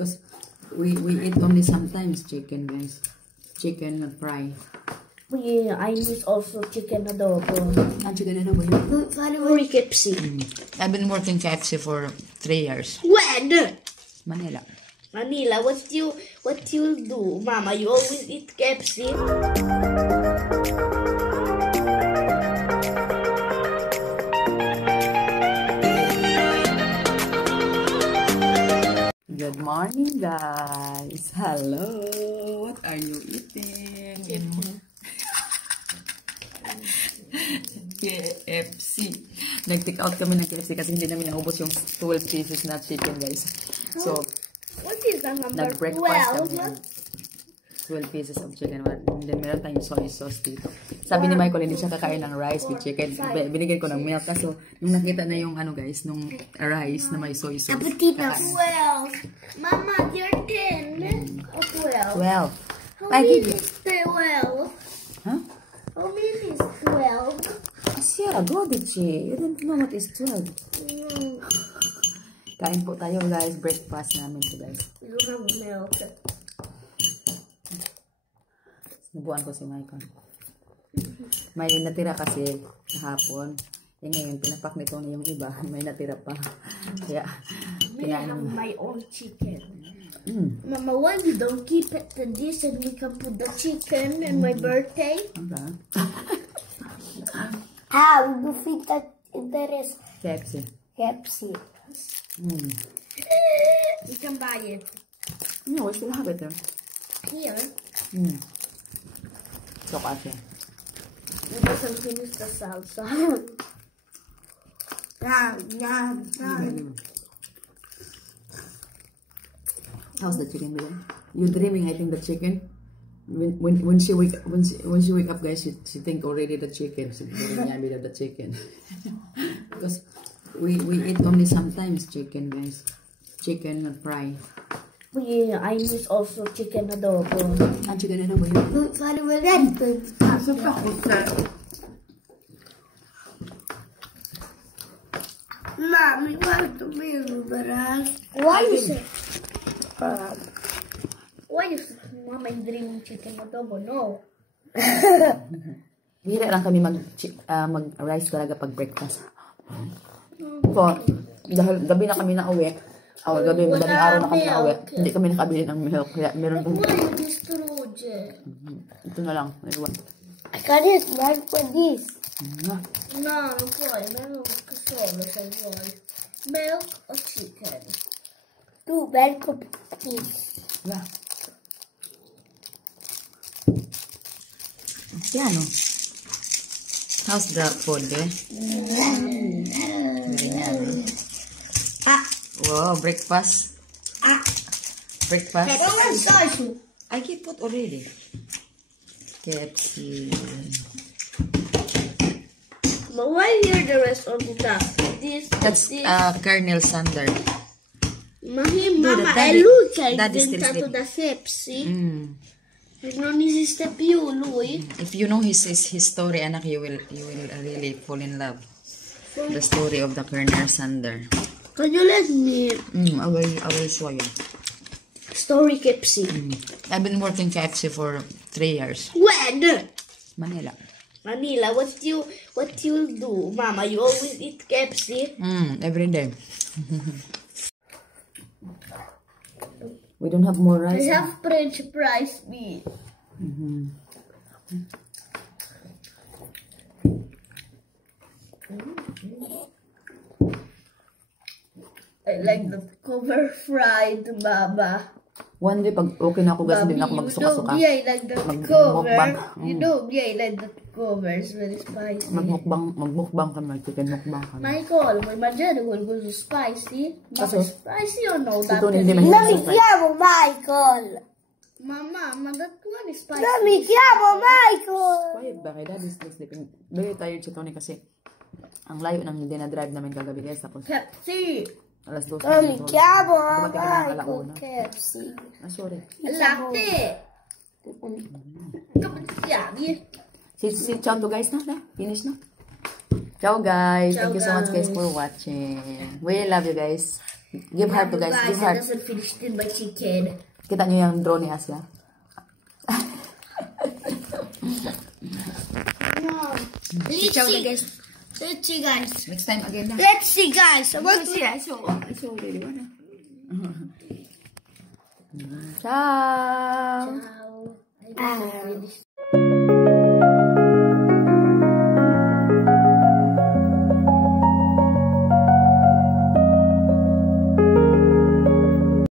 Because we eat only sometimes chicken, guys. Chicken fry. Yeah, I miss also chicken adobo. And chicken adobo. Free KFC. I've been working KFC for 3 years. When? Manila. Manila, what you do, Mama? You always eat KFC. Good morning, guys. Hello. What are you eating? KFC. Nag-take out kami ng KFC kasi hindi namin naubos yung 12 pieces na chicken, guys. So, what is the number? nag-breakfast kami. 12 pieces of chicken. And then meron tayong soy sauce dito. Sabi ni Michael, hindi siya kakain ng rice with chicken. Binigyan ko ng milk. Kaso, nung nakita na yung guys, nung rice na may soy sauce. 12. Mama, you're 10 or 12? 12. How many is 12? Huh? How many is 12? Asya, Godichi. You don't know what is 12. Kain po tayo, guys. Breakfast namin to, guys. You have milk. Nabuan ko si Michael. May natira kasi kahapon. Eh ngayon, pinapak nito na yung iba. May natira pa. Kaya, I have my own chicken. Mama, why we don't keep it to this and we can put the chicken in my birthday? Okay. We will feed that there is KFC. KFC. We can buy it. No, we still have it there. Here. So, kasi. We doesn't finish the salsa. How's the chicken doing? You dreaming? I think the chicken. When she wake up, guys, she think already the chicken. She's very yummy of the chicken. Because we eat only sometimes chicken, guys. Chicken fry. Yeah, I miss also chicken adobo. And chicken adobo. Mommy, want to be why you say? Why you say, Mama, I'm dreaming chicken adobo? No. Bihira lang kami mag-rice talaga pag breakfast. So, dahil gabi na kami na-uwi. Gabi, madaling araw na kami na-uwi. Hindi kami nakabili ng milk. Kaya meron kami. Why you destroyed? Ito na lang. I can't eat milk for this. No, Why? Milk or chicken? Two milk or this. Yeah. Ano? How's the food, eh? Very yummy. Wow, breakfast. Breakfast. I get put already. KFC. But why here the rest of the duck? That's Colonel Sander. Mama, I look like to the Pepsi. No esiste più lui. If you know his story, anak, you will really fall in love. The story of the Colonel Sander. Can you let me? I will show you. Story KFC. I've been working KFC for 3 years. When? Manila. Manila, what you do, Mama? You always eat KFC? Every day. We don't have more rice. I have French fries meat. I like the cover fried, Mama. One day, pag okay na ako, guys, hindi na ako magsuka-suka. I like the cover. You know me, I like the cover. It's very spicy. Magmukbang kami, chicken mukbang kami. Michael, my mother will go to spicy. Mama, spicy or no? Ito hindi man yung chiamo Michael. Mama, that one is spicy. Mami, chiamo Michael. Quiet ba? Kaya daddy still sleeping. Very tired si Tony kasi ang layo ng dinadrive namin kagabi, guys. Tapos Pepsi. alas 12. Mami, chiamo Michael. Pepsi. Sorry. Latte. Si ciao to, guys, na? Finish na? Ciao, guys. Ciao, Thank you so much, guys, guys. for watching. We love you, guys. Give heart to guys. Guys, Give I heart. doesn't finish in my chicken. Kita nyo yung drone ni Asya. No. Let's see. guys. Let's see, guys. Next time again na. Let's see, guys. I want to see. I saw already. Ciao. Ciao.